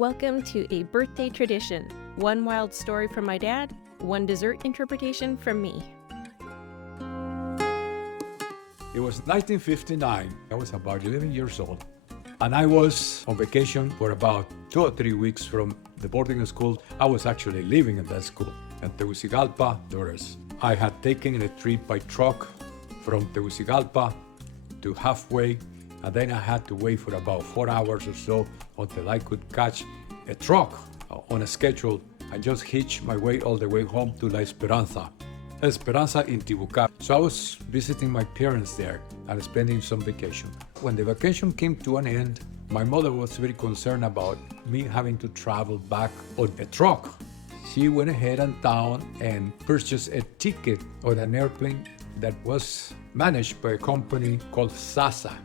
Welcome to a birthday tradition. One wild story from my dad, one dessert interpretation from me. It was 1959. I was about 11 years old. And I was on vacation for about 2 or 3 weeks from the boarding school. I was actually living in that school. At Tegucigalpa, Honduras. I had taken a trip by truck from Tegucigalpa to halfway, and then I had to wait for about 4 hours or so until I could catch a truck on a schedule and just hitch my way all the way home to La Esperanza in Tibuca. So I was visiting my parents there and spending some vacation. When the vacation came to an end, my mother was very concerned about me having to travel back on a truck. She went ahead and town and purchased a ticket on an airplane that was managed by a company called Sasa.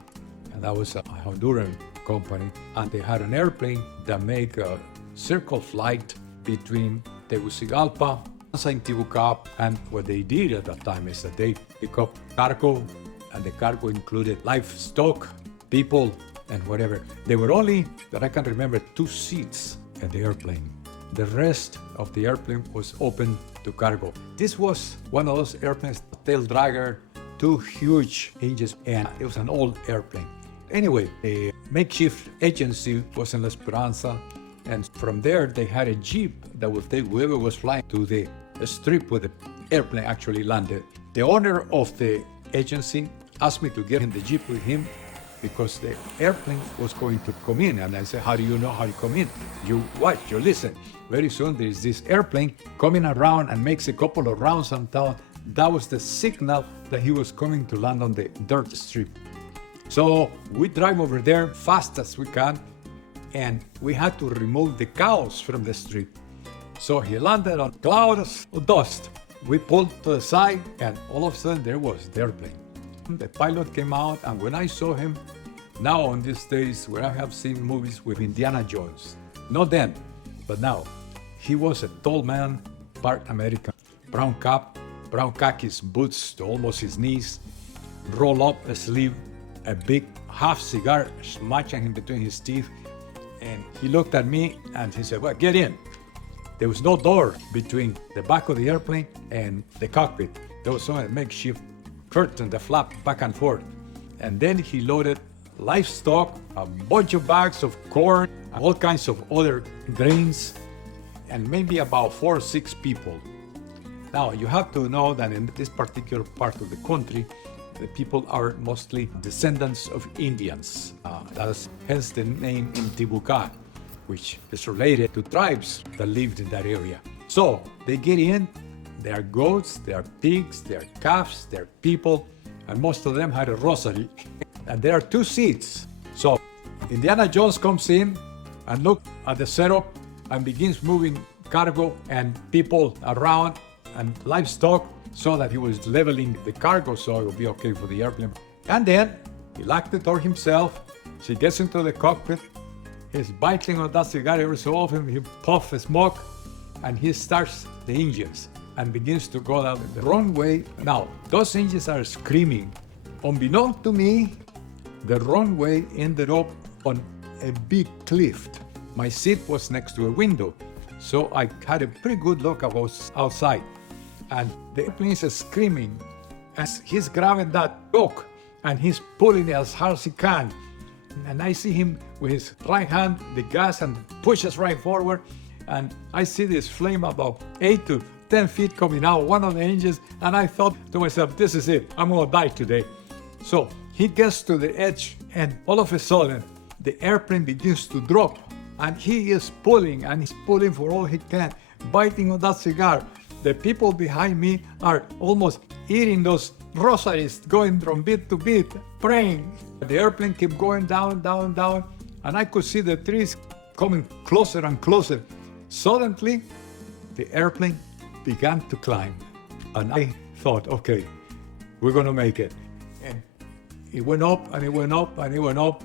And that was a Honduran company. And they had an airplane that made a circle flight between Tegucigalpa and Tibuca. And what they did at that time is that they pick up cargo, and the cargo included livestock, people, and whatever. There were only, that I can remember, 2 seats in the airplane. The rest of the airplane was open to cargo. This was one of those airplanes, tail dragger, 2 huge engines, and it was an old airplane. Anyway, the makeshift agency was in La Esperanza, and from there they had a jeep that would take whoever was flying to the strip where the airplane actually landed. The owner of the agency asked me to get in the jeep with him because the airplane was going to come in. And I said, how do you know how to come in? You watch, you listen. Very soon there is this airplane coming around and makes a couple of rounds on town. That was the signal that he was coming to land on the dirt strip. So we drive over there fast as we can, and we had to remove the cows from the strip. So he landed on clouds of dust. We pulled to the side, and all of a sudden there was the airplane. The pilot came out, and when I saw him, now on these days where I have seen movies with Indiana Jones, not then, but now, he was a tall man, part American, brown cap, brown khakis, boots to almost his knees, roll up a sleeve, a big half cigar smashing in between his teeth, and he looked at me and he said, well, get in. There was no door between the back of the airplane and the cockpit. There was some makeshift curtain that flapped back and forth. And then he loaded livestock, a bunch of bags of corn, all kinds of other grains, and maybe about 4 or 6 people. Now, you have to know that in this particular part of the country, the people are mostly descendants of Indians. That's hence the name Intibucá, which is related to tribes that lived in that area. So they get in, there are goats, there are pigs, there are calves, there are people, and most of them had a rosary. And there are 2 seats. So Indiana Jones comes in and looks at the setup and begins moving cargo and people around and livestock so that he was leveling the cargo so it would be okay for the airplane. And then he locked the door himself. She gets into the cockpit. He's biting on that cigar every so often. He puffs the smoke and he starts the engines and begins to go down the runway. Now, those engines are screaming. Unbeknown to me, the runway ended up on a big cliff. My seat was next to a window, so I had a pretty good look outside. And the airplane is screaming as he's grabbing that yoke and he's pulling it as hard as he can. And I see him with his right hand, the gas, and pushes right forward. And I see this flame about 8 to 10 feet coming out one of the engines. And I thought to myself, this is it, I'm gonna die today. So he gets to the edge, and all of a sudden, the airplane begins to drop. And he is pulling, and he's pulling for all he can, biting on that cigar. The people behind me are almost eating those rosaries, going from bit to bit, praying. The airplane kept going down, down, down, and I could see the trees coming closer and closer. Suddenly, the airplane began to climb, and I thought, okay, we're gonna make it. And it went up, and it went up, and it went up.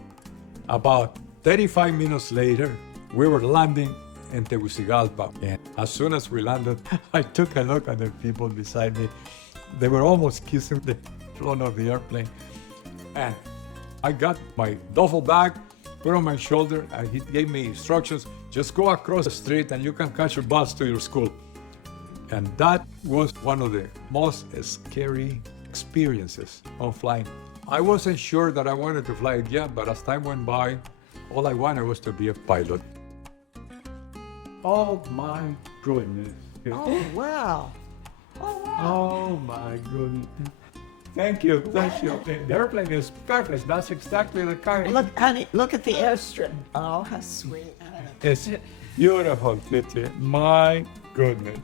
About 35 minutes later, we were landing in Tegucigalpa. And as soon as we landed, I took a look at the people beside me. They were almost kissing the front of the airplane. And I got my duffel bag, put on my shoulder, and he gave me instructions, just go across the street and you can catch your bus to your school. And that was one of the most scary experiences on flying. I wasn't sure that I wanted to fly it yet, but as time went by, all I wanted was to be a pilot. Oh my goodness. Oh, wow. Oh my goodness. Thank you, thank you. The airplane is perfect. That's exactly the kind. Look, honey, look at the airstrip. Oh, how sweet. It's beautiful, Titi. My goodness.